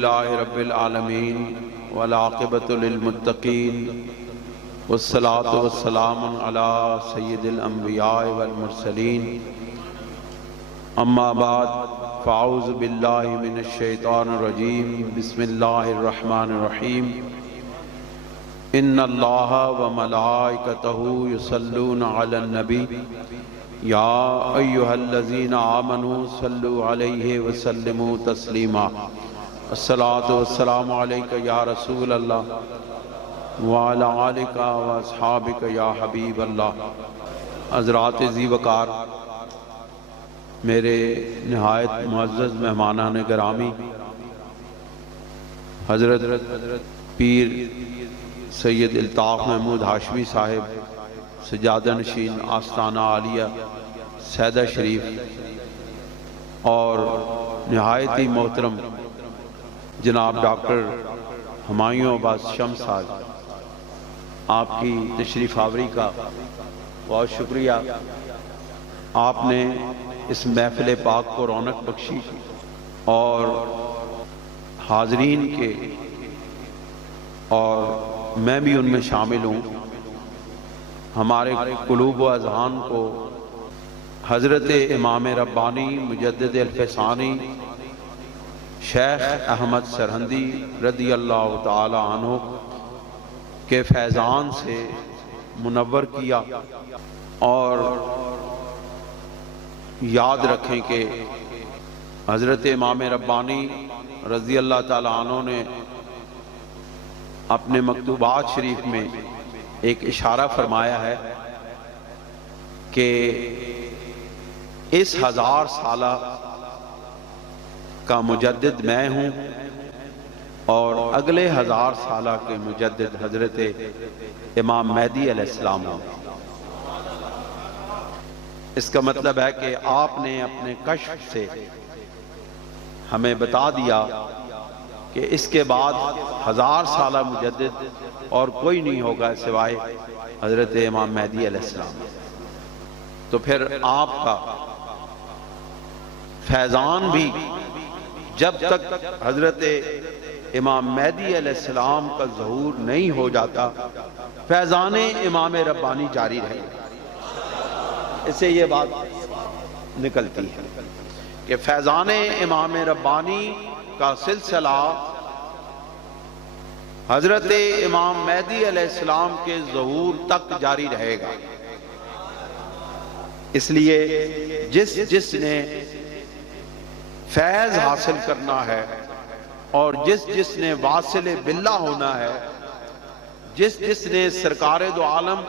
للہ رب العالمین والعاقبۃ للمتقین والصلاة والسلام علی سید الانبیاء والمرسلین اما بعد فاعوذ باللہ من الشیطان الرجیم بسم اللہ الرحمن الرحیم ان اللہ وملائکتہ یصلون علی النبی یا ایہا الذین آمنوا صلوا علیہ وسلموا تسلیما الصلاۃ والسلام علیک یا رسول اللہ وعلی آلک واصحابک یا حبیب اللہ۔ حضرات ذی وقار، میرے نہایت معزز مہمانان گرامی، حضرت پیر سید الطاف محمود ہاشمی صاحب، سجادہ نشین آستانہ عالیہ سیدہ شریف، اور نہایت ہی محترم جناب ڈاکٹر ہمایوں عباس شمس صاحب، آپ کی تشریف آوری کا بہت شکریہ۔ آپ نے اس محفل پاک کو رونق بخشی اور حاضرین کے، اور میں بھی ان میں شامل ہوں، ہمارے قلوب و اذہان کو حضرت امام ربانی مجدد الفسانی شیخ احمد سرہندی رضی اللہ تعالی عنہ کے فیضان سے منور کیا، اور یاد رکھیں کہ حضرت امام ربانی رضی اللہ تعالی عنہ نے اپنے مکتوبات شریف میں ایک اشارہ فرمایا ہے کہ اس 1000 سالہ کا مجدد میں ہوں اور اگلے 1000 سالہ کے مجدد حضرت امام مہدی علیہ السلام ہوں۔ اس کا مطلب ہے کہ آپ نے اپنے کشف سے ہمیں بتا دیا کہ اس کے بعد 1000 سالہ مجدد اور کوئی نہیں ہوگا سوائے حضرت امام مہدی علیہ السلام۔ تو پھر آپ کا فیضان بھی جب تک حضرت امام مہدی علیہ السلام کا ظہور نہیں ہو جاتا، فیضان امام ربانی جاری رہے۔ اس سے یہ بات نکلتی ہے کہ فیضان امام ربانی کا سلسلہ حضرت امام مہدی علیہ السلام کے ظہور تک جاری رہے گا۔ اس لیے جس نے فیض حاصل کرنا ہے اور جس نے واصل باللہ ہونا ہے، جس نے سرکار دو عالم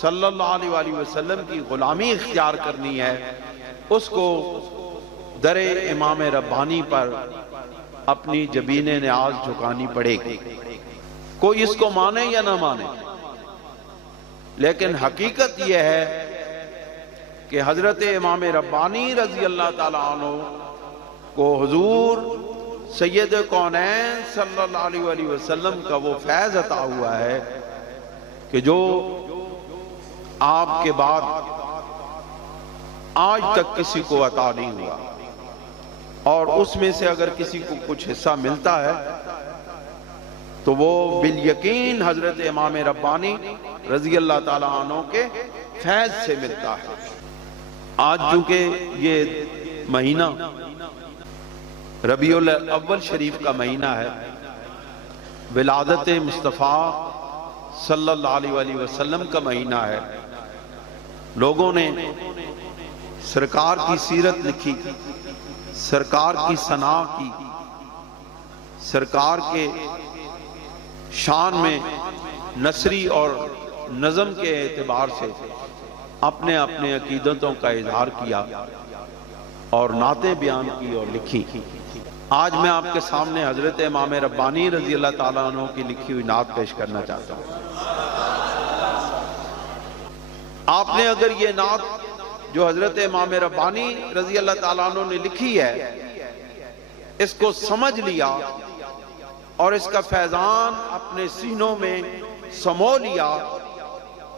صلی اللہ علیہ وآلہ وسلم کی غلامی اختیار کرنی ہے، اس کو در امام ربانی پر اپنی جبین نیاز جھکانی پڑے گی، کوئی اس کو مانے یا نہ مانے۔ لیکن حقیقت یہ ہے کہ حضرت امام ربانی رضی اللہ تعالیٰ عنہ کو حضور سید کونین صلی اللہ علیہ وآلہ وسلم کا وہ فیض عطا ہوا ہے کہ جو آپ کے بعد آج تک کسی کو عطا نہیں ہوا، اور اس میں سے اگر کسی کو کچھ حصہ ملتا ہے تو وہ بالیقین حضرت امام ربانی رضی اللہ تعالیٰ عنہ کے فیض سے ملتا ہے۔ آج چونکہ یہ مہینہ ربیع الاول شریف کا مہینہ ہے، ولادت مصطفیٰ صلی اللہ علیہ وآلہ وسلم کا مہینہ ہے، لوگوں نے سرکار کی سیرت لکھی، سرکار کی ثنا کی، سرکار کے شان میں نثری اور نظم کے اعتبار سے اپنے اپنے عقیدتوں کا اظہار کیا اور نعتیں بیان کی اور لکھی۔ آج میں آپ کے سامنے حضرت امام ربانی رضی اللہ تعالیٰ عنہ کی لکھی ہوئی نعت پیش کرنا چاہتا ہوں۔ آپ نے اگر یہ نعت جو حضرت امام ربانی رضی اللہ تعالیٰ عنہ نے لکھی ہے، اس کو سمجھ لیا اور اس کا فیضان اپنے سینوں میں سمو لیا،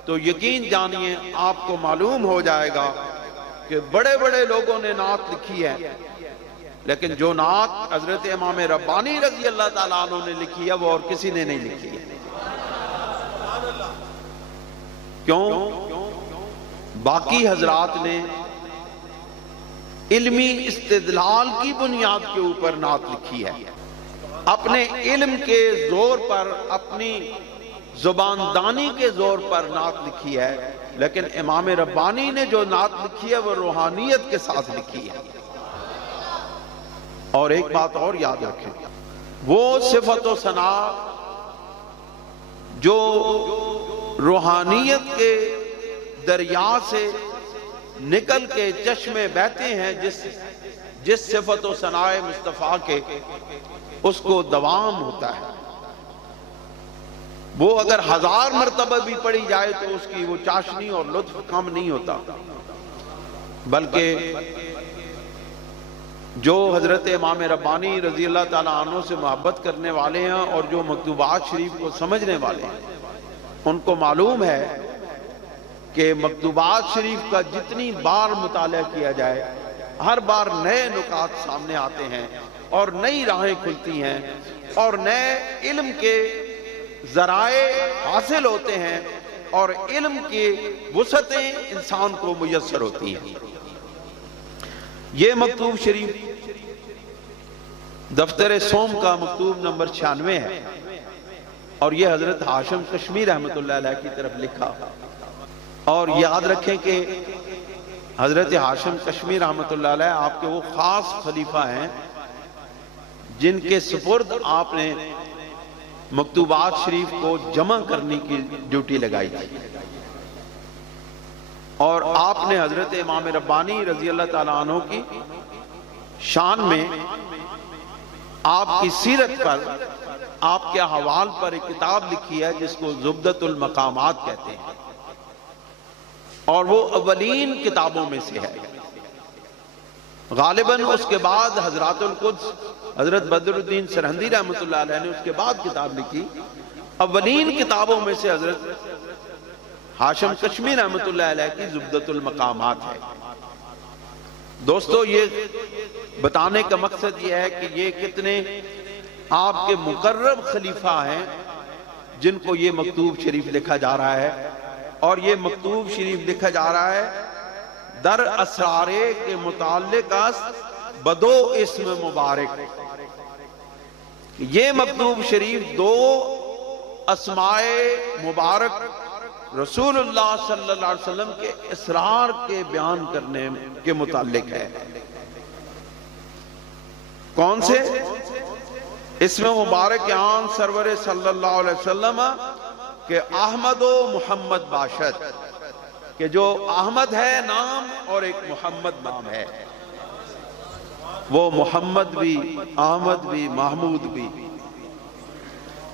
تو یقین جانیے آپ کو معلوم ہو جائے گا کہ بڑے بڑے لوگوں نے نعت لکھی ہے، لیکن جو نعت حضرت امام ربانی رضی اللہ تعالیٰ عنہ نے لکھی ہے وہ اور کسی نے نہیں لکھی ہے۔ کیوں؟ باقی حضرات نے علمی استدلال کی بنیاد کے اوپر نعت لکھی ہے، اپنے علم کے زور پر، اپنی زبان دانی کے زور پر نعت لکھی ہے، لیکن امام ربانی نے جو نعت لکھی ہے وہ روحانیت کے ساتھ لکھی ہے۔ اور ایک بات اور یاد رکھیں، وہ صفت و ثنا جو روحانیت کے دریا سے نکل کے چشمے بہتے ہیں، جس صفت و ثنا مصطفیٰ کے، اس کو دوام ہوتا ہے۔ وہ اگر 1000 مرتبہ بھی پڑھی جائے تو اس کی وہ چاشنی اور لطف کم نہیں ہوتا، بلکہ جو حضرت امام ربانی رضی اللہ تعالیٰ عنہ سے محبت کرنے والے ہیں اور جو مکتوبات شریف کو سمجھنے والے ہیں، ان کو معلوم ہے کہ مکتوبات شریف کا جتنی بار مطالعہ کیا جائے، ہر بار نئے نکات سامنے آتے ہیں اور نئی راہیں کھلتی ہیں اور نئے علم کے ذرائع حاصل ہوتے ہیں اور علم کی وسعتیں انسان کو میسر ہوتی ہیں۔ یہ مکتوب شریف دفتر سوم کا مکتوب نمبر 96 ہے، اور یہ حضرت ہاشم کشمیر رحمۃ اللہ علیہ کی طرف لکھا۔ اور یاد رکھیں کہ حضرت ہاشم کشمیر رحمۃ اللہ علیہ آپ کے وہ خاص خلیفہ ہیں جن کے سپرد آپ نے مکتوبات شریف کو جمع کرنے کی ڈیوٹی لگائی تھی، اور آپ نے حضرت امام ربانی رضی اللہ تعالیٰ عنہ کی شان میں، آپ کی سیرت پر، آپ کے احوال پر ایک کتاب لکھی ہے جس کو زبدۃ المقامات کہتے ہیں، اور وہ اولین کتابوں میں سے ہے۔ غالباً اس کے بعد حضرات القدس حضرت بدر الدین سرہندی رحمۃ اللہ علیہ نے اس کے بعد کتاب لکھی۔ اولین کتابوں میں سے حضرت ہاشم کشمیر رحمۃ اللہ علیہ کی زبدۃ المقامات ہے۔ دوستو، یہ بتانے کا مقصد یہ ہے کہ یہ کتنے آپ کے مقرب خلیفہ ہیں جن کو یہ مکتوب شریف لکھا جا رہا ہے، اور یہ مکتوب شریف لکھا جا رہا ہے در اسرارے کے متعلق بدو اسم مبارک۔ یہ مکتوب شریف 2 اسماء مبارک رسول اللہ صلی اللہ علیہ وسلم کے اسرار کے بیان کرنے کے متعلق ہے۔ کون سے؟ اسم مبارک آن سرور صلی اللہ علیہ وسلم کہ احمد و محمد باشد، کہ جو احمد ہے نام اور ایک محمد نام ہے، وہ محمد بھی، احمد بھی، محمود بھی،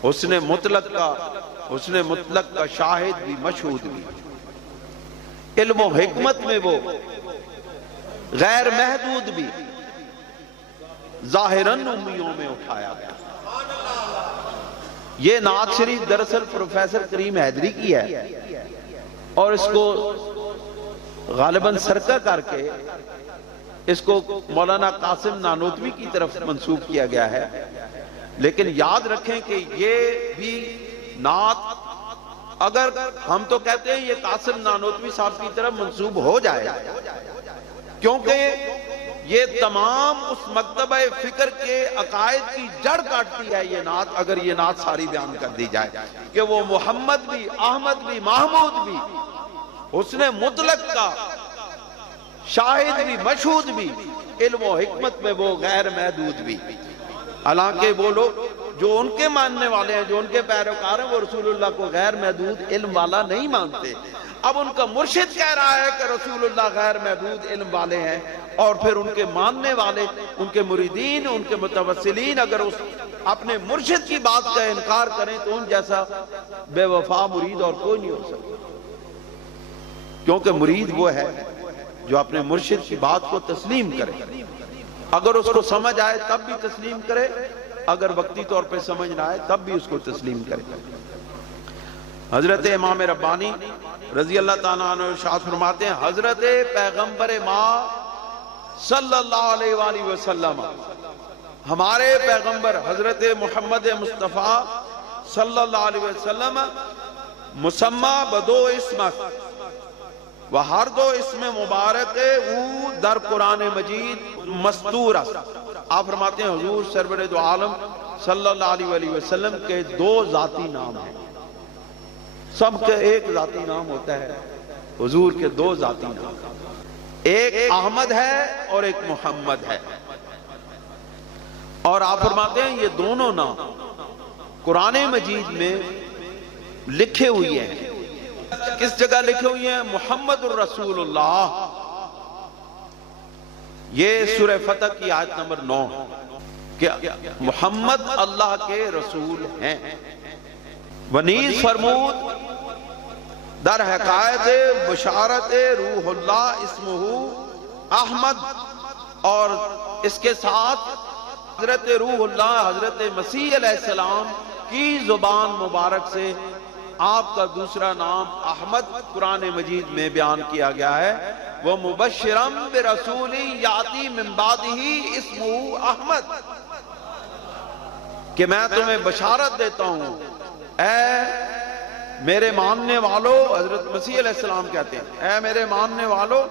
حسن مطلق کا شاہد بھی، مشہود بھی، علم و حکمت میں وہ غیر محدود بھی، ظاہراً امیوں میں اٹھایا گیا۔ یہ نعت شریف دراصل پروفیسر کریم حیدری کی ہے، اور اس کو غالباً سرکہ کر کے اس کو مولانا قاسم نانوتوی کی طرف منسوب کیا گیا ہے، لیکن یاد رکھیں کہ یہ بھی نعت، اگر ہم تو کہتے ہیں یہ قاسم نانوتوی صاحب کی طرف منسوب ہو جائے، کیونکہ یہ تمام اس مکتبہ فکر کے عقائد کی جڑ کاٹتی ہے یہ نعت، اگر یہ نعت ساری بیان کر دی جائے کہ وہ محمد بھی، احمد بھی، محمود بھی، حسن مطلق کا شاہد بھی، مشہود بھی، علم و حکمت میں وہ غیر محدود بھی۔ حالانکہ وہ لوگ جو ان کے ماننے والے ہیں، جو ان کے پیروکار ہیں، وہ رسول اللہ کو غیر محدود علم والا نہیں مانتے۔ اب ان کا مرشد کہہ رہا ہے کہ رسول اللہ غیر محدود علم والے ہیں، اور پھر ان کے ماننے والے، ان کے مریدین، ان کے متوسلین اگر اس اپنے مرشد کی بات کا انکار کریں تو ان جیسا بے وفا مرید اور کوئی نہیں ہو سکتا، کیونکہ مرید وہ ہے جو اپنے مرشد کی بات کو تسلیم کرے، اگر اس کو سمجھ آئے تب بھی تسلیم کرے، اگر وقتی طور پہ سمجھ نہ آئے تب بھی اس کو تسلیم کرے۔ حضرت امام ربانی رضی اللہ تعالیٰ عنہ ارشاد فرماتے ہیں، حضرت پیغمبر ماں صلی اللہ علیہ وآلہ وسلم، ہمارے پیغمبر حضرت محمد مصطفیٰ صلی اللہ علیہ وسلم مسمى بدو اسمک، و ہر دو اسم مبارک او در قرآن مجید مستور است۔ آپ فرماتے ہیں حضور سرور دو عالم صلی اللہ علیہ وآلہ وسلم کے دو ذاتی نام ہیں، سب کے ایک ذاتی نام ہوتا ہے، حضور کے دو ذاتی نام، ایک احمد ہے اور ایک محمد ہے، اور آپ فرماتے ہیں یہ دونوں نام قرآن مجید میں لکھے ہوئے ہیں۔ کس جگہ لکھے ہوئے ہیں؟ محمد الرسول اللہ، یہ سورہ فتح کی آیت نمبر 9 کہ محمد اللہ کے رسول ہیں۔ ونیز فرمود در حقائق بشارت روح اللہ اسمہ احمد، اور اس کے ساتھ حضرت روح اللہ حضرت مسیح علیہ السلام کی زبان مبارک سے آپ کا دوسرا نام احمد قرآن مجید میں بیان کیا گیا ہے۔ وہ مبشرم برسول یاتی من بعدہ اسمہ احمد، کہ میں تمہیں بشارت دیتا ہوں اے میرے ماننے والو، حضرت مسیح علیہ السلام کہتے ہیں اے میرے ماننے والو،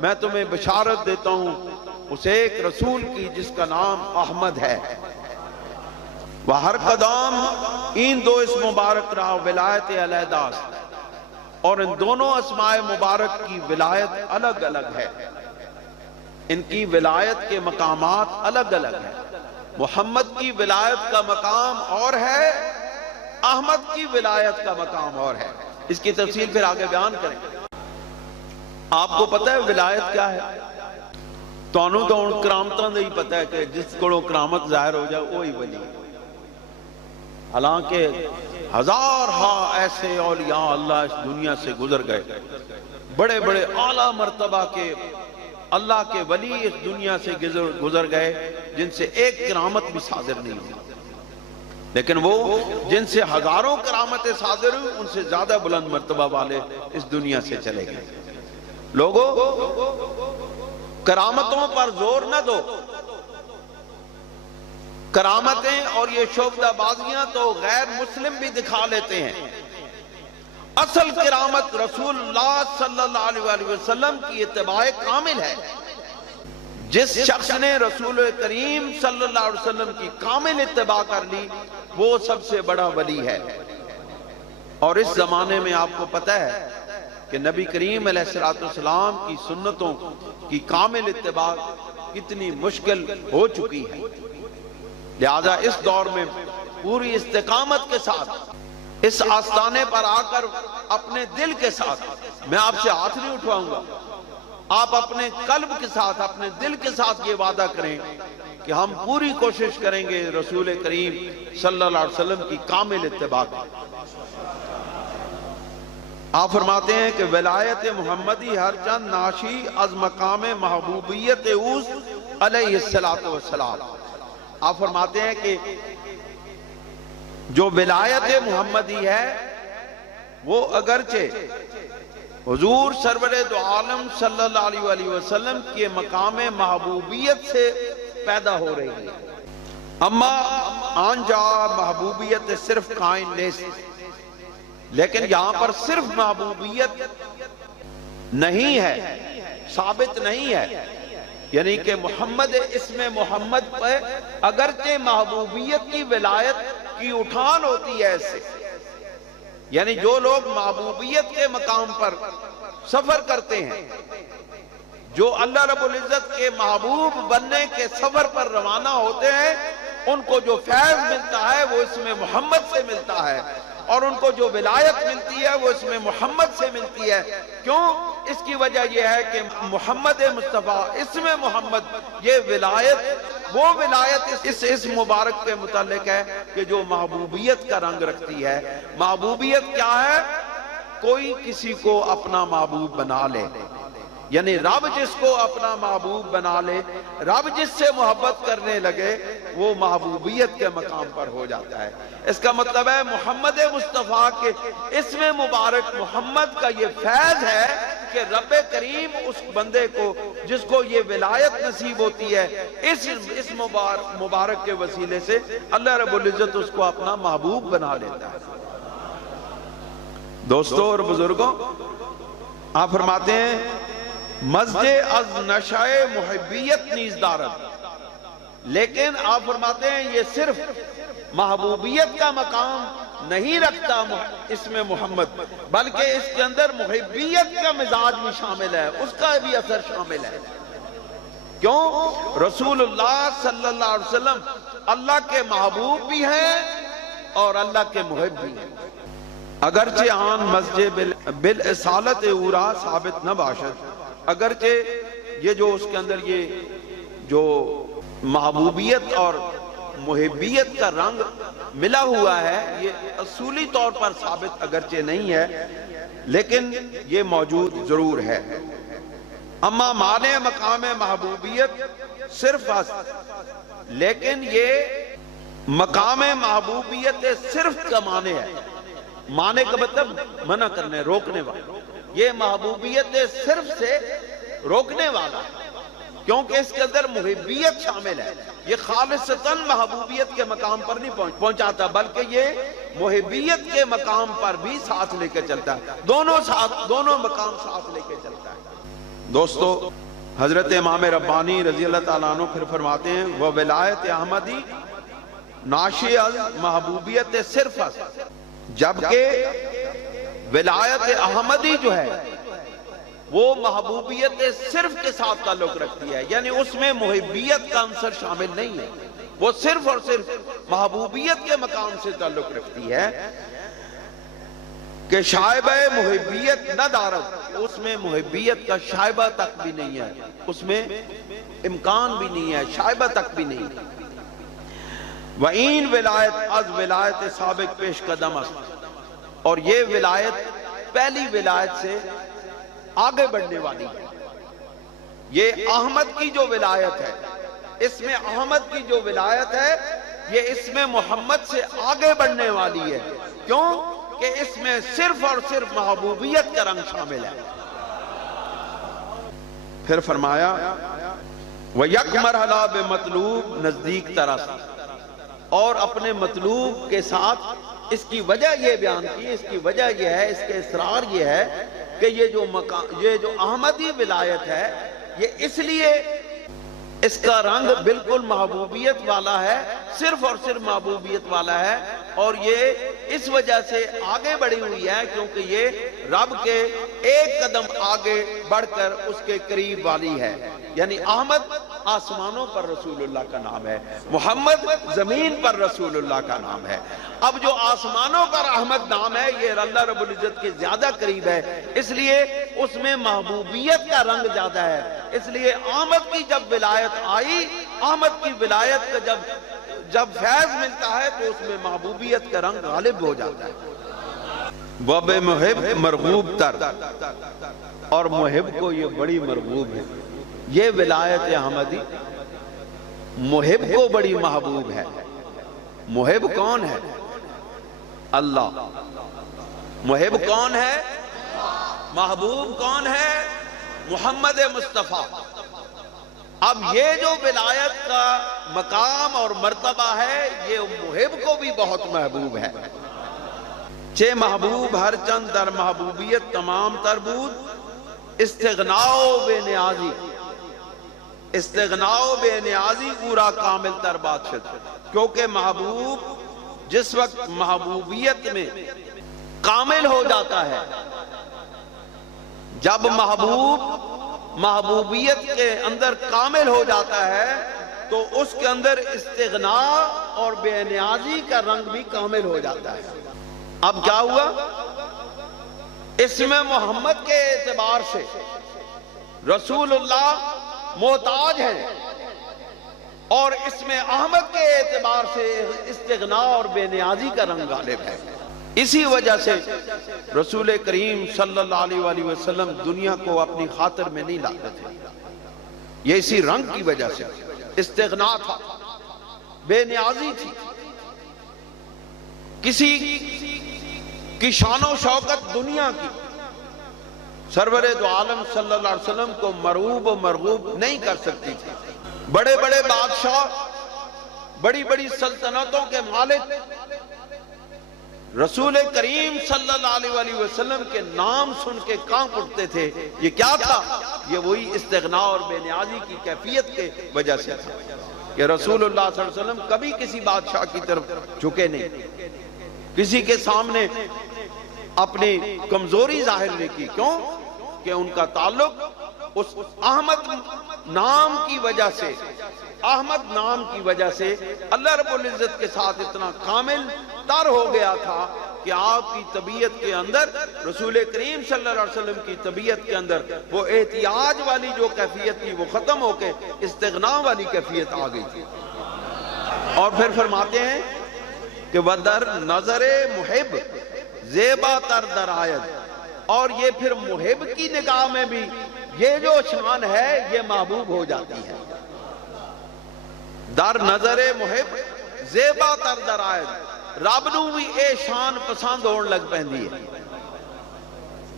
میں تمہیں بشارت دیتا ہوں اس ایک رسول کی جس کا نام احمد ہے۔ وہ ہر قدام ان دو اسم مبارک رہا ولایت علیحدہ، اور ان دونوں اسماء مبارک کی ولایت الگ الگ ہے، ان کی ولایت کے مقامات الگ الگ ہیں۔ محمد کی ولایت کا مقام اور ہے، احمد کی ولایت کا مقام اور ہے۔ اس کی تفصیل پھر آگے بیان کریں۔ آپ کو پتہ ہے ولایت کیا ہے؟ تانوں تو ان کرامتاں دے ہی پتہ ہے کہ جس کو کرامت ظاہر ہو جائے وہی ولی ہے، حالانکہ ہزار ایسے اولیاء اللہ اس دنیا سے گزر گئے، بڑے بڑے اعلیٰ مرتبہ کے اللہ کے ولی اس دنیا سے گزر گئے جن سے ایک کرامت بھی صادر نہیں ہوئی، لیکن وہ جن سے ہزاروں کرامتیں صادر ہوئی ان سے زیادہ بلند مرتبہ والے اس دنیا سے چلے گئے۔ لوگوں کرامتوں پر زور نہ دو، کرامتیں اور یہ شعبدہ بازیاں تو غیر مسلم بھی دکھا لیتے ہیں، اصل کرامت رسول اللہ صلی اللہ علیہ وسلم کی اتباع کامل ہے۔ جس شخص نے رسول کریم صلی اللہ علیہ وسلم کی کامل اتباع کر لی وہ سب سے بڑا ولی ہے۔ اور اس زمانے میں آپ کو پتہ ہے کہ نبی کریم علیہ السلام کی سنتوں کی کامل اتباع کتنی مشکل ہو چکی ہے، لہذا اس دور میں پوری استقامت کے ساتھ اس آستانے پر آ کر اپنے دل کے ساتھ، میں آپ سے ہاتھ نہیں اٹھواؤں گا، آپ اپنے قلب کے ساتھ اپنے دل کے ساتھ یہ وعدہ کریں کہ ہم پوری کوشش کریں گے رسول کریم صلی اللہ علیہ وسلم کی کامل اتباع کی۔ آپ فرماتے ہیں کہ ولایت محمدی ہر چند ناشی از مقام محبوبیت اوز علیہ السلام۔ آپ فرماتے ہیں کہ جو ولایت محمدی ہے وہ اگرچہ حضور سرور دو عالم صلی اللہ علیہ وآلہ وسلم کے مقام محبوبیت سے پیدا ہو رہی ہے، اما آنجا محبوبیت صرف قائم نیست، لیکن یہاں پر صرف محبوبیت نہیں ہے، ثابت نہیں ہے، یعنی کہ محمد اسم محمد پر اگرچہ محبوبیت کی ولایت کی اٹھان ہوتی ہے اس سے، یعنی جو لوگ محبوبیت کے مقام پر سفر کرتے ہیں، جو اللہ رب العزت کے محبوب بننے کے سفر پر روانہ ہوتے ہیں، ان کو جو فیض ملتا ہے وہ اسم محمد سے ملتا ہے، اور ان کو جو ولایت ملتی ہے وہ اسم محمد سے ملتی ہے۔ کیوں؟ اس کی وجہ یہ ہے کہ محمد مصطفیٰ اسم محمد یہ ولایت، وہ ولایت اس اسم مبارک کے متعلق ہے کہ جو محبوبیت کا رنگ رکھتی ہے۔ محبوبیت کیا ہے؟ کوئی کسی کو اپنا محبوب بنا لے، یعنی رب جس کو اپنا محبوب بنا لے، رب جس سے محبت کرنے لگے وہ محبوبیت کے مقام پر ہو جاتا ہے۔ اس کا مطلب ہے محمد مصطفیٰ کے اسم مبارک محمد کا یہ فیض ہے کہ رب کریم اس بندے کو جس کو یہ ولایت نصیب ہوتی ہے اس مبارک کے وسیلے سے اللہ رب العزت اس کو اپنا محبوب بنا لیتا ہے۔ دوستوں اور بزرگوں، آپ فرماتے ہیں مزج از نشائے محبیت نیز دارد، لیکن آپ فرماتے ہیں یہ صرف محبوبیت کا مقام نہیں رکھتا اس میں محمد، بلکہ اس کے اندر محبیت کا مزاج بھی شامل ہے، اس کا بھی اثر شامل ہے۔ کیوں؟ رسول اللہ صلی اللہ علیہ وسلم اللہ کے محبوب بھی ہیں اور اللہ کے محب بھی ہیں۔ اگرچہ آن مسجد بالاصالت اورا ثابت نہ باشد، اگرچہ یہ جو اس کے اندر یہ جو محبوبیت اور محبیت کا رنگ ملا ہوا ہے یہ اصولی طور پر ثابت اگرچہ نہیں ہے لیکن یہ موجود ضرور ہے۔ اما مانے مقام محبوبیت صرف لیکن یہ مقام محبوبیت صرف کا معنی ہے، معنی کا مطلب منع کرنے روکنے والا، یہ محبوبیت صرف سے روکنے والا کیونکہ اس کے اندر محبیت شامل ہے، یہ خالصتاً محبوبیت کے مقام پر نہیں پہنچاتا بلکہ یہ محبیت کے مقام پر بھی ساتھ لے کے چلتا ہے، دونوں مقام ساتھ لے کے چلتا ہے۔ دوستو، حضرت امام ربانی رضی اللہ تعالیٰ عنہ پھر فرماتے ہیں وہ ولایت احمدی ناشی از محبوبیت صرف، جبکہ ولایت احمدی جو ہے وہ محبوبیت صرف کے ساتھ تعلق رکھتی ہے، یعنی اس میں محبیت کا عنصر شامل نہیں ہے، وہ صرف اور صرف محبوبیت کے مقام سے تعلق رکھتی ہے کہ شائبہ محبیت نہ دارد، اس میں محبیت کا شائبہ تک بھی نہیں ہے، اس میں امکان بھی نہیں ہے، شائبہ تک بھی نہیں ہے۔ وَإِن ولایت از ولایت سابق پیش قدم است، اور یہ ولایت پہلی ولایت سے آگے بڑھنے والی ہے، یہ احمد کی جو ولایت ہے، اس میں احمد کی جو ولایت ہے یہ اس میں محمد سے آگے بڑھنے والی ہے، کیوں کہ اس میں صرف اور صرف محبوبیت کا رنگ شامل ہے۔ پھر فرمایا وَيَک مرحلہ بمطلوب نزدیک طرف، اور اپنے مطلوب کے ساتھ اس کی وجہ یہ بیان کی، اس کی وجہ یہ ہے، اس کے اصرار یہ ہے کہ یہ جو احمدی ولایت ہے یہ اس لیے اس کا رنگ بالکل محبوبیت والا ہے، صرف اور صرف محبوبیت والا ہے، اور یہ اس وجہ سے آگے بڑھی ہوئی ہے کیونکہ یہ رب کے ایک قدم آگے بڑھ کر اس کے قریب والی ہے، یعنی احمد آسمانوں پر رسول اللہ کا نام ہے، محمد زمین پر رسول اللہ کا نام ہے۔ اب جو آسمانوں پر احمد نام ہے یہ اللہ رب العزت کے زیادہ قریب ہے، اس لیے اس میں محبوبیت کا رنگ زیادہ ہے، اس لیے احمد کی جب ولایت آئی، احمد کی ولایت کا جب فیض ملتا ہے تو اس میں محبوبیت کا رنگ غالب ہو جاتا ہے۔ وَبِ محب مرغوب تر، اور محب کو یہ بڑی مرغوب ہے، یہ ولایت احمدی محب کو بڑی محبوب ہے۔ محب کون ہے؟ اللہ۔ محب کون ہے؟ محبوب کون ہے؟ محمد مصطفیٰ۔ اب یہ جو ولایت کا مقام اور مرتبہ ہے یہ محب کو بھی بہت محبوب ہے۔ چے محبوب ہر چند در محبوبیت تمام تربود، استغناء بے نیازی، استغناء بے نیازی پورا کامل تر بات شد، کیونکہ محبوب جس وقت محبوبیت میں کامل ہو جاتا ہے، جب محبوبیت کے اندر کامل ہو جاتا ہے تو اس کے اندر استغناء اور بے نیازی کا رنگ بھی کامل ہو جاتا ہے۔ اب کیا ہوا؟ اس میں محمد کے اعتبار سے رسول اللہ محتاج ہیں، اور اس میں احمد کے اعتبار سے استغناء اور بے نیازی کا رنگ غالب ہے۔ اسی وجہ سے رسول کریم صلی اللہ علیہ وآلہ وسلم دنیا کو اپنی خاطر میں نہیں لاتے تھے، یہ اسی رنگ کی وجہ سے استغناء تھا، بے نیازی تھی، کسی کی شان و شوکت دنیا کی سرور دو عالم صلی اللہ علیہ وسلم کو مرغوب و مرغوب نہیں کر سکتی تھی۔ بڑے بڑے بادشاہ، بڑی بڑی سلطنتوں کے مالک رسول کریم صلی اللہ علیہ وآلہ وسلم کے نام سن کے کانپ اٹھتے تھے۔ یہ کیا تھا؟ یہ وہی استغناء اور بے نیازی کی کیفیت کے وجہ سے تھا کہ رسول اللہ صلی اللہ علیہ وسلم کبھی کسی بادشاہ کی طرف جھکے نہیں، کسی کے سامنے اپنی کمزوری ظاہر نہیں کی۔ کیوں؟ کہ ان کا تعلق اس احمد نام کی وجہ سے، احمد نام کی وجہ سے اللہ رب العزت کے ساتھ اتنا کامل تر ہو گیا تھا کہ آپ کی طبیعت کے اندر، رسول کریم صلی اللہ علیہ وسلم کی طبیعت کے اندر وہ احتیاج والی جو کیفیت تھی وہ ختم ہو کے استغناء والی کیفیت آ گئی تھی۔ اور پھر فرماتے ہیں کہ وَدَرْ نَظَرِ مُحِب زیبا تر درآید، اور یہ پھر محب کی نگاہ میں بھی یہ جو شان ہے یہ محبوب ہو جاتی ہے۔ در نظر محب زیبا تر درآید، رب نو بھی اے شان پسند ہون لگ پہندی ہے۔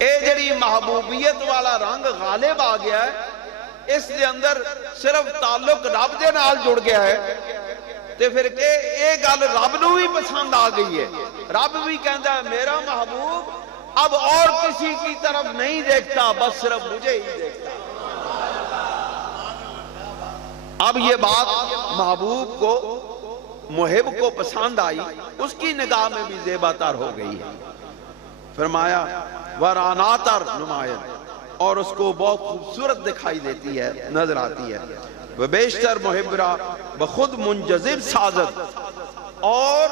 اے جڑی محبوبیت والا رنگ غالب آ گیا ہے، اس کے اندر صرف تعلق رب دے نال جڑ گیا ہے، تے پھر کہ اے گل رب نو بھی پسند آ گئی ہے۔ رب بھی کہندا ہے میرا محبوب اب اور کسی کی طرف نہیں دیکھتا، بس صرف مجھے ہی دیکھتا۔ اب یہ بات محبوب کو، محب کو پسند آئی، اس کی نگاہ میں بھی زیبا تر ہو گئی ہے۔ فرمایا ورانا تر نمایاں، اور اس کو بہت خوبصورت دکھائی دیتی ہے، نظر آتی ہے۔ وہ بیشتر محب را بخود منجذب سازد، اور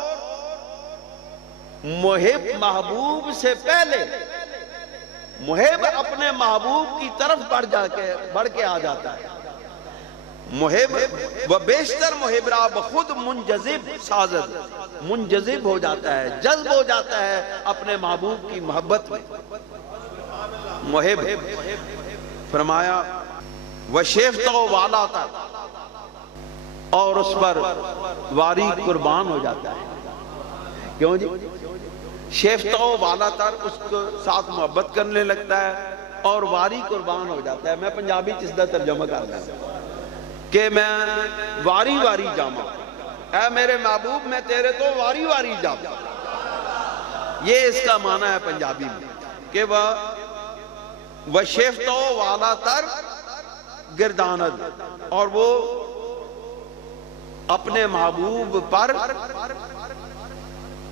محب محبوب سے پہلے محب اپنے محبوب کی طرف بڑھ کے آ جاتا ہے۔ محب و بیشتر محب را بخود منجذب سازد، منجذب ہو جاتا ہے، جذب ہو جاتا ہے اپنے محبوب کی محبت میں۔ محب فرمایا وشیفتہ والا تر، اور اس پر واری قربان ہو جاتا ہے۔ کیوں جی؟ شیفتہ والا تر، اس کو ساتھ محبت کرنے لگتا ہے اور واری قربان ہو جاتا ہے۔ میں پنجابی چیز دا ترجمہ کر رہا ہوں کہ میں واری واری جاما، اے میرے محبوب میں تیرے تو واری واری جاما، یہ اس کا معنی ہے پنجابی میں کہ وہ شیفتہ والا تر گرداند، اور وہ اپنے محبوب پر،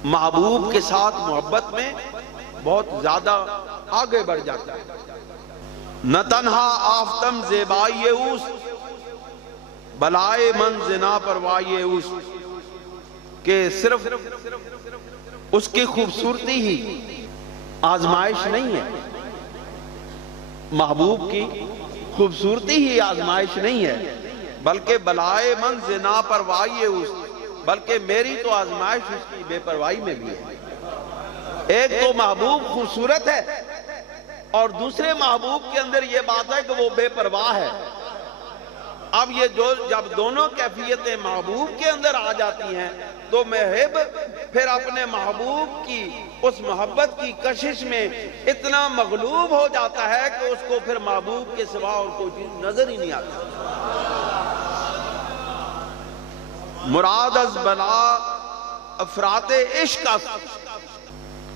محبوب کے ساتھ محبت میں بہت زیادہ آگے بڑھ جاتا ہے۔ نہ تنہا آفتم زیبائی اوس، بلائے من زنا پروائی اوس، کہ صرف اس کی خوبصورتی ہی آزمائش نہیں ہے، محبوب کی خوبصورتی ہی آزمائش نہیں ہے، بلکہ بلائے من زنا پروائی اوس، بلکہ میری تو آزمائش اس کی بے پرواہی میں بھی ہے۔ ایک تو محبوب خوبصورت ہے، اور دوسرے محبوب کے اندر یہ بات ہے کہ وہ بے پرواہ ہے۔ اب یہ جب دونوں کیفیتیں محبوب کے اندر آ جاتی ہیں تو محب پھر اپنے محبوب کی اس محبت کی کشش میں اتنا مغلوب ہو جاتا ہے کہ اس کو پھر محبوب کے سوا اور کوئی چیز نظر ہی نہیں آتی۔ مراد از بلا افراط عشق،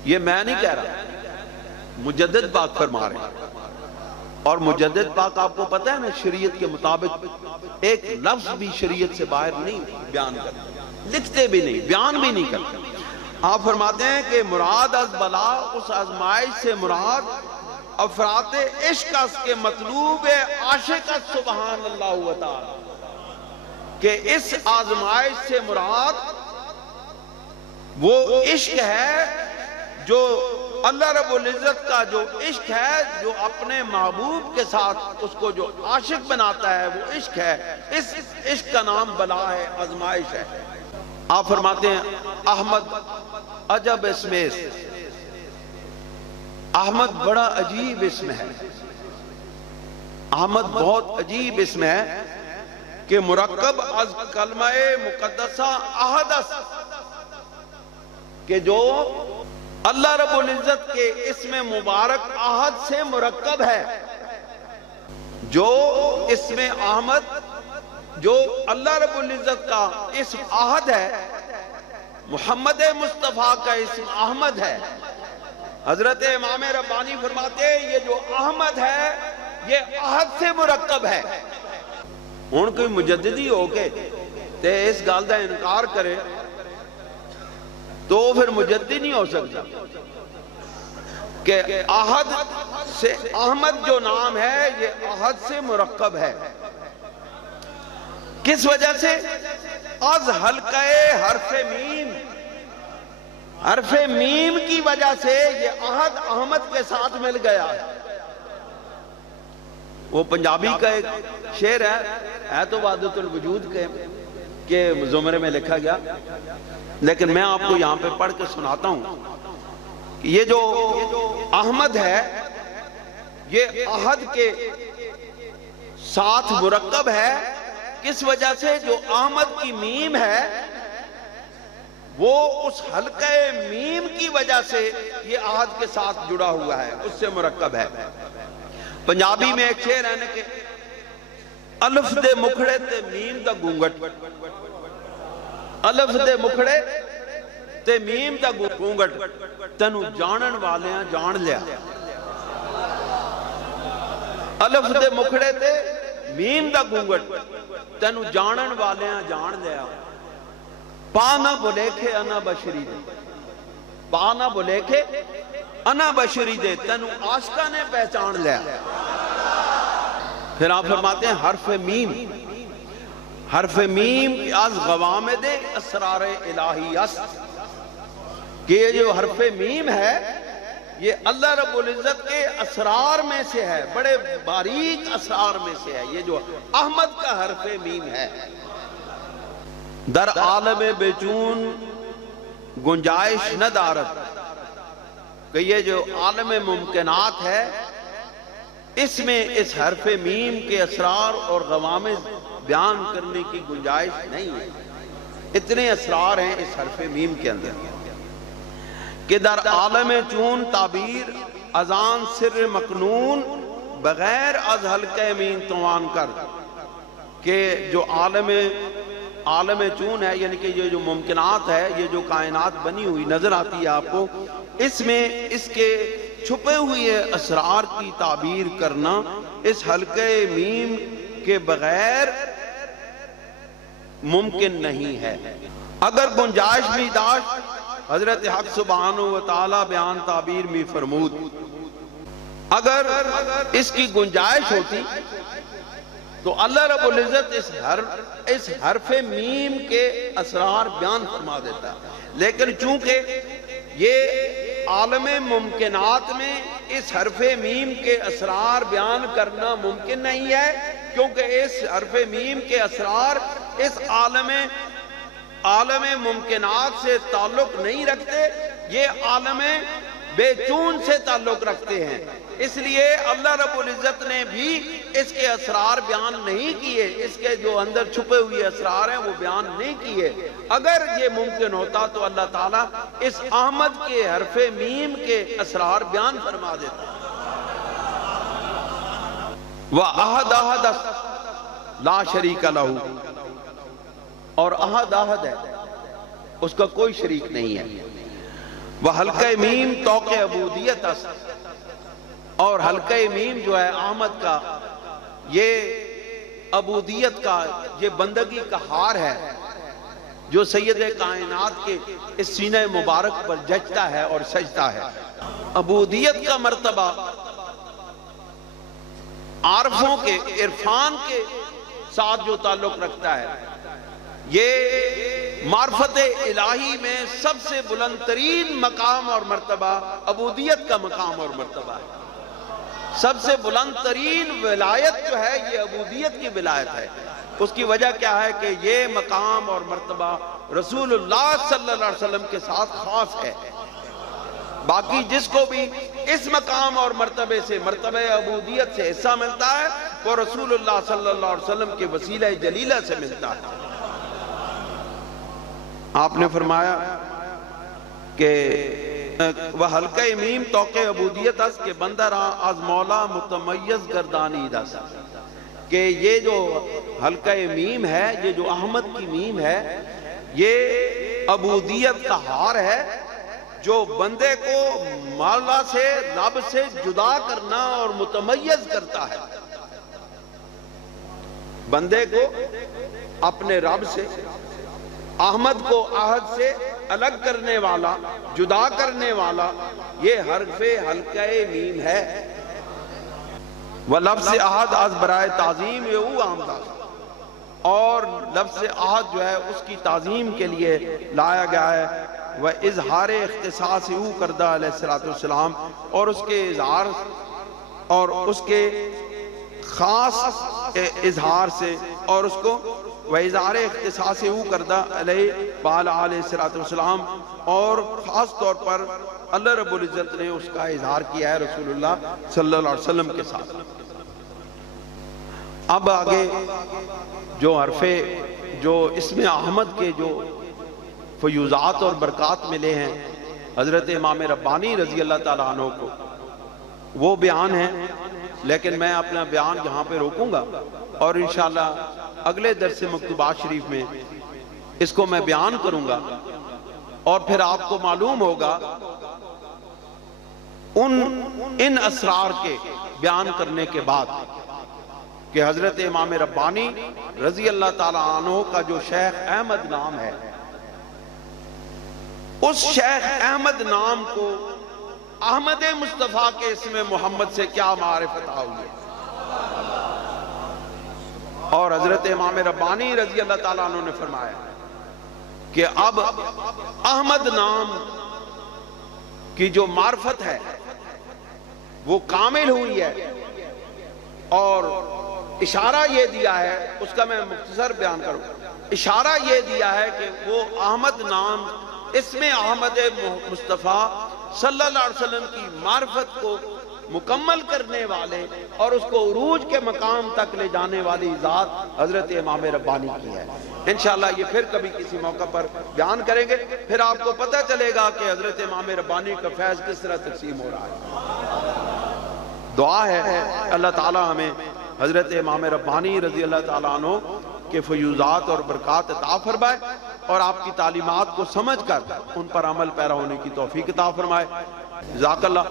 یہ میں نہیں کہہ رہا، مجدد پاک فرما رہے ہیں۔ اور مجدد پاک آپ کو پتہ ہے نا، شریعت کے مطابق ایک لفظ بھی شریعت سے باہر نہیں بیان کرتے، لکھتے بھی نہیں، بیان بھی نہیں کرتے۔ آپ فرماتے ہیں کہ مراد از بلا، اس آزمائش سے مراد افراط عشق کے مطلوب عاشق سبحان اللہ تعالی، کہ اس آزمائش سے مراد وہ عشق ہے جو اللہ رب العزت کا جو عشق ہے، جو اپنے محبوب کے ساتھ اس کو جو عاشق بناتا ہے، وہ عشق ہے۔ اس عشق کا نام بلا ہے، آزمائش ہے۔ آپ فرماتے ہیں احمد عجب اسم ہے، احمد بڑا عجیب اسم ہے، احمد بہت عجیب اسم ہے کہ مرکب از کلمہ مقدسہ احدث، کہ جو اللہ رب العزت کے اسم مبارک احد سے مرکب ہے. جو اسم احمد، جو اللہ رب العزت کا اسم احد ہے، محمد مصطفیٰ کا اسم احمد ہے. حضرت امام ربانی فرماتے ہیں یہ جو احمد ہے یہ احد سے مرکب ہے. ہن کوئی مجددی ہو کے تے اس گل دا انکار کرے تو پھر مجدد نہیں ہو سکتا کہ احد سے احمد جو نام ہے یہ احد سے مرکب ہے. کس وجہ سے؟ از حلقہ حرف میم، حرف میم کی وجہ سے یہ احد احمد کے ساتھ مل گیا. وہ پنجابی کا ایک شعر ہے تو وحدت الوجود کے زمرے میں لکھا گیا، لیکن میں آپ کو یہاں پہ پڑھ کے سناتا ہوں. یہ جو احمد ہے یہ احد کے ساتھ مرکب ہے. کس وجہ سے؟ جو احمد کی میم ہے وہ اس حلقہ میم کی وجہ سے یہ احد کے ساتھ جڑا ہوا ہے، اس سے مرکب ہے. پنجابی میں ایک شعر ہے کہ الف دے مکھڑے تے میم دا گونگٹ، الف دے مکھڑے تے میم دا گونگٹ، تینو جانن والیاں جان لیا. الف دے مکھڑے تے میم دا گونگٹ، تینو جانن والیاں جان لیا. پا نہ بلیکھے انا بشری دے، پا نہ بلیکھے انا بشری دے، تینو عاشقہ نے پہچان لیا. پھر آپ فرماتے ہیں حرف میم، حرف میم از غوامد اسرار الہی است، کہ یہ جو حرف میم ہے یہ اللہ رب العزت کے اسرار میں سے ہے، بڑے باریک اسرار میں سے ہے. یہ جو احمد کا حرف میم ہے در عالم بچون گنجائش نہ دارت، کہ یہ جو عالم ممکنات ہے اس میں اس حرف میم کے اسرار اور غوامض بیان کرنے کی گنجائش نہیں ہے. اتنے اسرار ہیں اس حرف میم کے اندر کہ در عالم چون تعبیر اذان سر مکنون بغیر از حلقہ میم توان کر، کہ جو عالم چون ہے یعنی کہ یہ جو ممکنات ہے، یہ جو کائنات بنی ہوئی نظر آتی ہے آپ کو، اس میں اس کے چھپے ہوئے اسرار کی تعبیر کرنا اس حلقہ میم کے بغیر ممکن نہیں ہے. اگر گنجائش بھی داشت حضرت حق سبحانہ وتعالی بیان تعبیر میں فرمود، اگر اس کی گنجائش ہوتی تو اللہ رب العزت اس حرف میم کے اسرار بیان فرما دیتا. لیکن چونکہ یہ عالم ممکنات میں اس حرف میم کے اسرار بیان کرنا ممکن نہیں ہے، کیونکہ اس حرف میم کے اسرار اس عالم ممکنات سے تعلق نہیں رکھتے، یہ عالم بے چون سے تعلق رکھتے ہیں. اس لیے اللہ رب العزت نے بھی اس کے اسرار بیان نہیں کیے، اس کے جو اندر چھپے ہوئے اسرار ہیں وہ بیان نہیں کیے. اگر یہ ممکن ہوتا تو اللہ تعالیٰ اس احمد کے حرف میم کے اسرار بیان فرما دیتا. وَأَحَدْ أَحَدَ لا شریک لہ، اور احد احد ہے، اس کا کوئی شریک نہیں ہے. وہ حلقہ میم توق عبودیت است، اور حلقہ میم جو ہے احمد کا یہ عبودیت کا، یہ بندگی کا ہار ہے جو سید کائنات کے اس سینہ مبارک پر جچتا ہے اور سجتا ہے. عبودیت کا مرتبہ عارفوں کے عرفان کے ساتھ جو تعلق رکھتا ہے، یہ معرفت الہی میں سب سے بلند ترین مقام اور مرتبہ عبودیت کا مقام اور مرتبہ ہے. سب سے بلند ترین ولایت جو ہے یہ عبودیت کی ولایت ہے. اس کی وجہ کیا ہے کہ یہ مقام اور مرتبہ رسول اللہ صلی اللہ علیہ وسلم کے ساتھ خاص ہے. باقی جس کو بھی اس مقام اور مرتبے سے، مرتبہ عبودیت سے حصہ ملتا ہے وہ رسول اللہ صلی اللہ علیہ وسلم کے وسیلہ جلیلہ سے ملتا ہے. آپ نے فرمایا کہ وہ حلقہ میم توقع عبودیت اس کے بندہ را از مولا متمیز گردانی دس، کہ یہ جو حلقہ میم ہے، یہ جو احمد کی میم ہے، یہ عبودیت کا ہار ہے جو بندے کو مولا سے، رب سے جدا کرنا اور متمیز کرتا ہے، بندے کو اپنے رب سے، احمد کو احد سے الگ کرنے والا، جدا کرنے والا، یہ حرف حلقہ میم ہے۔ وہ لفظ احد از برائے تعظیم یہ آمدہ، اور لفظ احد جو ہے اس کی تعظیم کے لیے لایا گیا ہے۔ وہ اظہار اختصاص او کردہ علیہ السلام، اور اس کے اظہار اور اس کے خاص اظہار سے، اور اس کو وہ اظہار اختصاص او کردہ علیہ السلام، اور خاص طور پر اللہ رب العزت نے اس کا اظہار کیا ہے رسول اللہ صلی اللہ علیہ وسلم کے ساتھ۔ اب آگے جو حرف جو اسم احمد کے جو فیوزات اور برکات ملے ہیں حضرت امام ربانی رضی اللہ تعالیٰ عنہ کو، وہ بیان ہیں، لیکن میں اپنا بیان یہاں پہ روکوں گا، اور انشاءاللہ اگلے درس مکتوبات شریف میں اس کو میں بیان کروں گا، اور پھر آپ کو معلوم ہوگا ان اسرار کے بیان کرنے کے بعد کہ حضرت امام ربانی رضی اللہ تعالیٰ عنہ کا جو شیخ احمد نام ہے، اس شیخ احمد نام کو احمد مصطفیٰ کے اسم محمد سے کیا معرفت ہوئی ہے، اور حضرت امام ربانی رضی اللہ تعالیٰ عنہ نے فرمایا کہ اب احمد نام کی جو معرفت ہے وہ کامل ہوئی ہے، اور اشارہ یہ دیا ہے، اس کا میں مختصر بیان کروں، اشارہ یہ دیا ہے کہ وہ احمد نام اسم احمد مصطفیٰ صلی اللہ علیہ وسلم کی معرفت کو مکمل کرنے والے اور اس کو عروج کے مقام تک لے جانے والی ذات حضرت امام ربانی کی ہے۔ انشاءاللہ یہ پھر کبھی کسی موقع پر بیان کریں گے، پھر آپ کو پتہ چلے گا کہ حضرت امام ربانی کا فیض کس طرح تقسیم ہو رہا ہے۔ دعا ہے اللہ تعالی ہمیں حضرت امام ربانی رضی اللہ تعالیٰ عنہ کے فیوزات اور برکات عطا فرمائے، اور آپ کی تعلیمات کو سمجھ کر ان پر عمل پیرا ہونے کی توفیق عطا فرمائے۔ جزاک اللہ۔